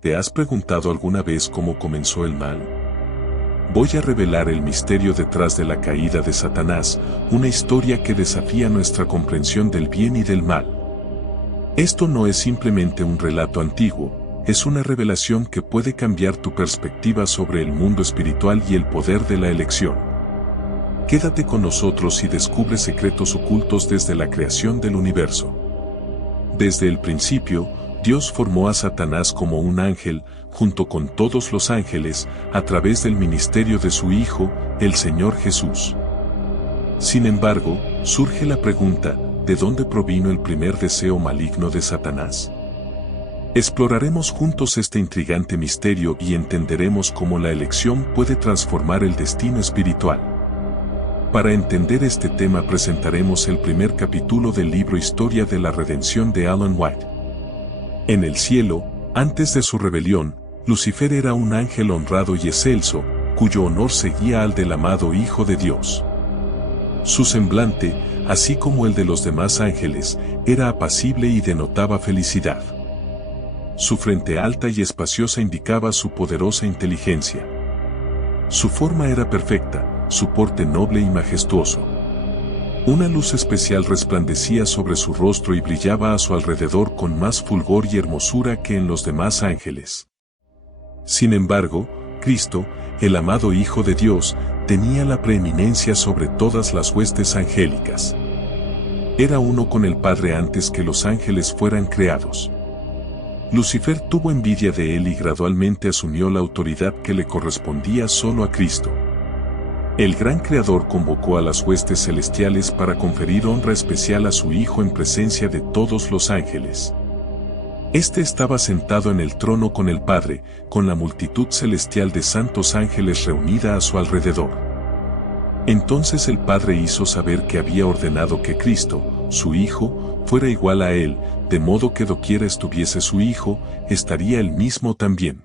¿Te has preguntado alguna vez cómo comenzó el mal? Voy a revelar el misterio detrás de la caída de Satanás, una historia que desafía nuestra comprensión del bien y del mal. Esto no es simplemente un relato antiguo, es una revelación que puede cambiar tu perspectiva sobre el mundo espiritual y el poder de la elección. Quédate con nosotros y descubre secretos ocultos desde la creación del universo. Desde el principio, Dios formó a Satanás como un ángel, junto con todos los ángeles, a través del ministerio de su Hijo, el Señor Jesús. Sin embargo, surge la pregunta, ¿de dónde provino el primer deseo maligno de Satanás? Exploraremos juntos este intrigante misterio y entenderemos cómo la elección puede transformar el destino espiritual. Para entender este tema presentaremos el primer capítulo del libro Historia de la Redención de Ellen White. En el cielo, antes de su rebelión, Lucifer era un ángel honrado y excelso, cuyo honor seguía al del amado Hijo de Dios. Su semblante, así como el de los demás ángeles, era apacible y denotaba felicidad. Su frente alta y espaciosa indicaba su poderosa inteligencia. Su forma era perfecta, su porte noble y majestuoso. Una luz especial resplandecía sobre su rostro y brillaba a su alrededor con más fulgor y hermosura que en los demás ángeles. Sin embargo, Cristo, el amado Hijo de Dios, tenía la preeminencia sobre todas las huestes angélicas. Era uno con el Padre antes que los ángeles fueran creados. Lucifer tuvo envidia de él y gradualmente asumió la autoridad que le correspondía solo a Cristo. El gran Creador convocó a las huestes celestiales para conferir honra especial a su Hijo en presencia de todos los ángeles. Este estaba sentado en el trono con el Padre, con la multitud celestial de santos ángeles reunida a su alrededor. Entonces el Padre hizo saber que había ordenado que Cristo, su Hijo, fuera igual a él, de modo que doquiera estuviese su Hijo, estaría él mismo también.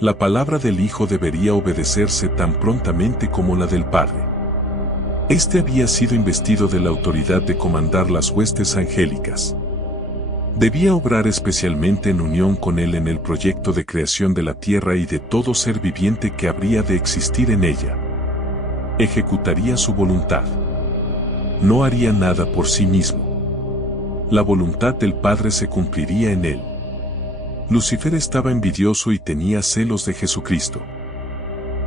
La palabra del Hijo debería obedecerse tan prontamente como la del Padre. Este había sido investido de la autoridad de comandar las huestes angélicas. Debía obrar especialmente en unión con él en el proyecto de creación de la tierra y de todo ser viviente que habría de existir en ella. Ejecutaría su voluntad. No haría nada por sí mismo. La voluntad del Padre se cumpliría en él. Lucifer estaba envidioso y tenía celos de Jesucristo.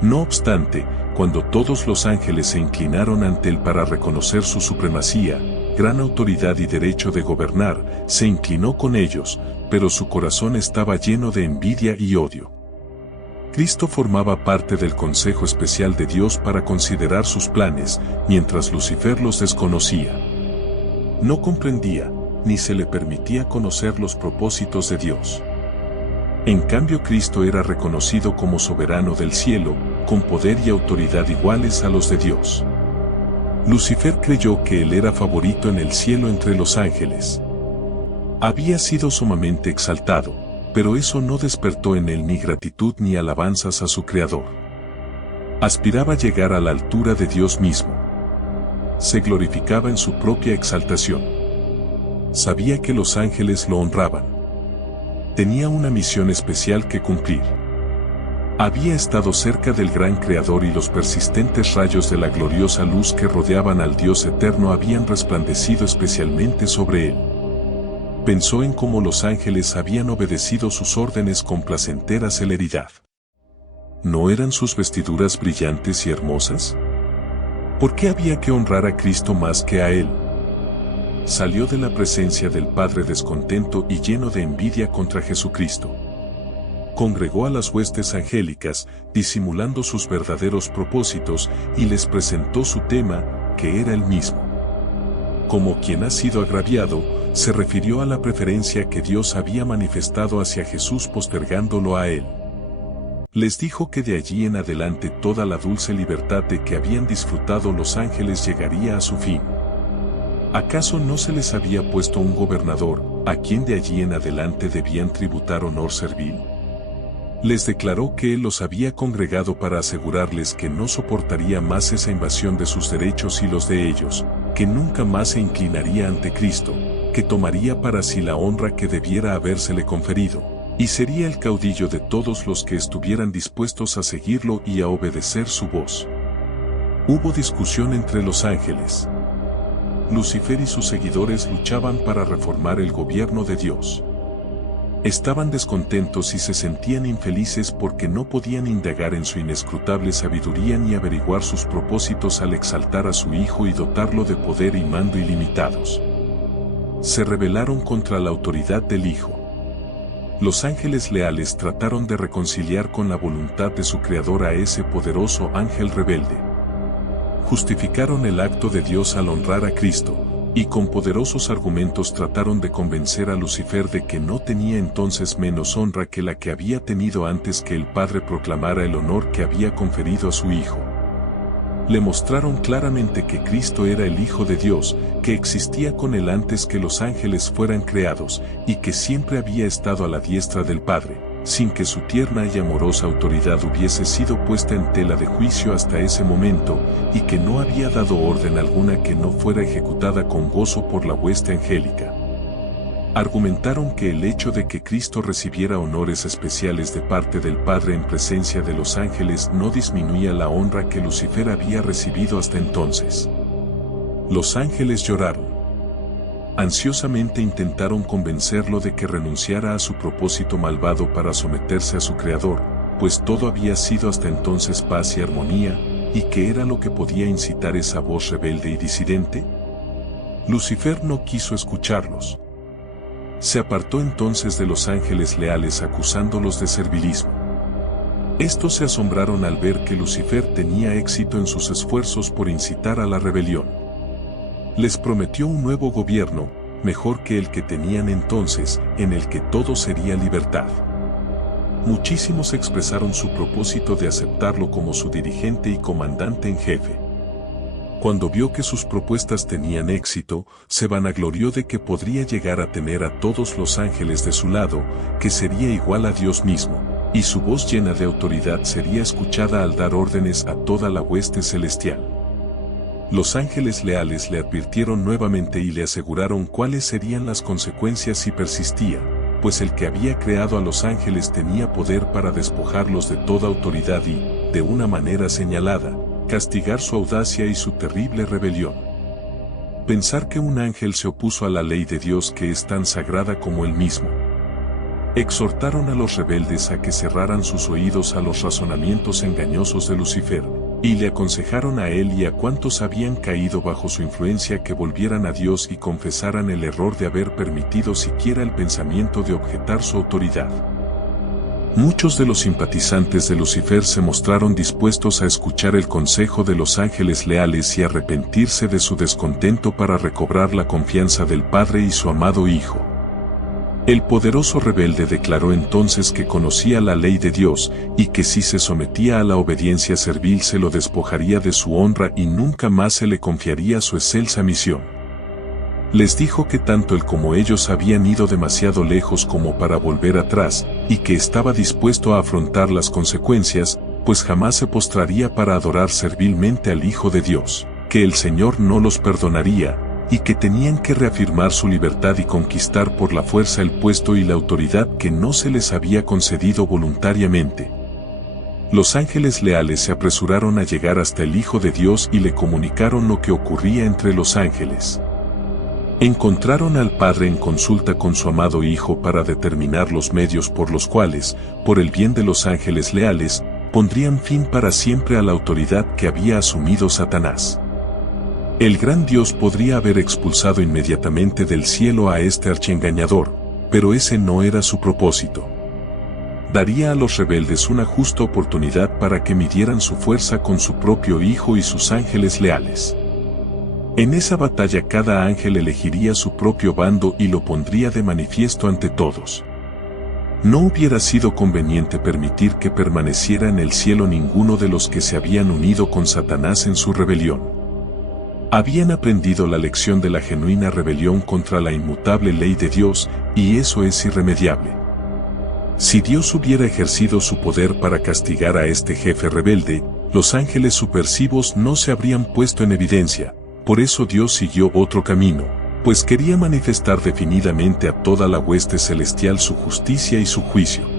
No obstante, cuando todos los ángeles se inclinaron ante él para reconocer su supremacía, gran autoridad y derecho de gobernar, se inclinó con ellos, pero su corazón estaba lleno de envidia y odio. Cristo formaba parte del consejo especial de Dios para considerar sus planes, mientras Lucifer los desconocía. No comprendía, ni se le permitía conocer los propósitos de Dios. En cambio, Cristo era reconocido como soberano del cielo, con poder y autoridad iguales a los de Dios. Lucifer creyó que él era favorito en el cielo entre los ángeles. Había sido sumamente exaltado, pero eso no despertó en él ni gratitud ni alabanzas a su Creador. Aspiraba a llegar a la altura de Dios mismo. Se glorificaba en su propia exaltación. Sabía que los ángeles lo honraban. Tenía una misión especial que cumplir. Había estado cerca del gran Creador y los persistentes rayos de la gloriosa luz que rodeaban al Dios eterno habían resplandecido especialmente sobre él. Pensó en cómo los ángeles habían obedecido sus órdenes con placentera celeridad. ¿No eran sus vestiduras brillantes y hermosas? ¿Por qué había que honrar a Cristo más que a él? Salió de la presencia del Padre descontento y lleno de envidia contra Jesucristo. Congregó a las huestes angélicas, disimulando sus verdaderos propósitos, y les presentó su tema, que era el mismo. Como quien ha sido agraviado, se refirió a la preferencia que Dios había manifestado hacia Jesús postergándolo a él. Les dijo que de allí en adelante toda la dulce libertad de que habían disfrutado los ángeles llegaría a su fin. ¿Acaso no se les había puesto un gobernador, a quien de allí en adelante debían tributar honor servil? Les declaró que él los había congregado para asegurarles que no soportaría más esa invasión de sus derechos y los de ellos, que nunca más se inclinaría ante Cristo, que tomaría para sí la honra que debiera habérsele conferido, y sería el caudillo de todos los que estuvieran dispuestos a seguirlo y a obedecer su voz. Hubo discusión entre los ángeles. Lucifer y sus seguidores luchaban para reformar el gobierno de Dios. Estaban descontentos y se sentían infelices porque no podían indagar en su inescrutable sabiduría ni averiguar sus propósitos al exaltar a su Hijo y dotarlo de poder y mando ilimitados. Se rebelaron contra la autoridad del Hijo. Los ángeles leales trataron de reconciliar con la voluntad de su Creador a ese poderoso ángel rebelde. Justificaron el acto de Dios al honrar a Cristo, y con poderosos argumentos trataron de convencer a Lucifer de que no tenía entonces menos honra que la que había tenido antes que el Padre proclamara el honor que había conferido a su Hijo. Le mostraron claramente que Cristo era el Hijo de Dios, que existía con él antes que los ángeles fueran creados, y que siempre había estado a la diestra del Padre, sin que su tierna y amorosa autoridad hubiese sido puesta en tela de juicio hasta ese momento, y que no había dado orden alguna que no fuera ejecutada con gozo por la hueste angélica. Argumentaron que el hecho de que Cristo recibiera honores especiales de parte del Padre en presencia de los ángeles no disminuía la honra que Lucifer había recibido hasta entonces. Los ángeles lloraron. Ansiosamente intentaron convencerlo de que renunciara a su propósito malvado para someterse a su Creador, pues todo había sido hasta entonces paz y armonía, y que era lo que podía incitar esa voz rebelde y disidente. Lucifer no quiso escucharlos. Se apartó entonces de los ángeles leales acusándolos de servilismo. Estos se asombraron al ver que Lucifer tenía éxito en sus esfuerzos por incitar a la rebelión. Les prometió un nuevo gobierno, mejor que el que tenían entonces, en el que todo sería libertad. Muchísimos expresaron su propósito de aceptarlo como su dirigente y comandante en jefe. Cuando vio que sus propuestas tenían éxito, se vanaglorió de que podría llegar a tener a todos los ángeles de su lado, que sería igual a Dios mismo, y su voz llena de autoridad sería escuchada al dar órdenes a toda la hueste celestial. Los ángeles leales le advirtieron nuevamente y le aseguraron cuáles serían las consecuencias si persistía, pues el que había creado a los ángeles tenía poder para despojarlos de toda autoridad y, de una manera señalada, castigar su audacia y su terrible rebelión. Pensar que un ángel se opuso a la ley de Dios que es tan sagrada como él mismo. Exhortaron a los rebeldes a que cerraran sus oídos a los razonamientos engañosos de Lucifer, y le aconsejaron a él y a cuantos habían caído bajo su influencia que volvieran a Dios y confesaran el error de haber permitido siquiera el pensamiento de objetar su autoridad. Muchos de los simpatizantes de Lucifer se mostraron dispuestos a escuchar el consejo de los ángeles leales y arrepentirse de su descontento para recobrar la confianza del Padre y su amado Hijo. El poderoso rebelde declaró entonces que conocía la ley de Dios y que si se sometía a la obediencia servil se lo despojaría de su honra y nunca más se le confiaría su excelsa misión. Les dijo que tanto él como ellos habían ido demasiado lejos como para volver atrás, y que estaba dispuesto a afrontar las consecuencias, pues jamás se postraría para adorar servilmente al Hijo de Dios, que el Señor no los perdonaría, y que tenían que reafirmar su libertad y conquistar por la fuerza el puesto y la autoridad que no se les había concedido voluntariamente. Los ángeles leales se apresuraron a llegar hasta el Hijo de Dios y le comunicaron lo que ocurría entre los ángeles. Encontraron al Padre en consulta con su amado Hijo para determinar los medios por los cuales, por el bien de los ángeles leales, pondrían fin para siempre a la autoridad que había asumido Satanás. El gran Dios podría haber expulsado inmediatamente del cielo a este archiengañador, pero ese no era su propósito. Daría a los rebeldes una justa oportunidad para que midieran su fuerza con su propio Hijo y sus ángeles leales. En esa batalla cada ángel elegiría su propio bando y lo pondría de manifiesto ante todos. No hubiera sido conveniente permitir que permaneciera en el cielo ninguno de los que se habían unido con Satanás en su rebelión. Habían aprendido la lección de la genuina rebelión contra la inmutable ley de Dios, y eso es irremediable. Si Dios hubiera ejercido su poder para castigar a este jefe rebelde, los ángeles supersivos no se habrían puesto en evidencia. Por eso Dios siguió otro camino, pues quería manifestar definidamente a toda la hueste celestial su justicia y su juicio.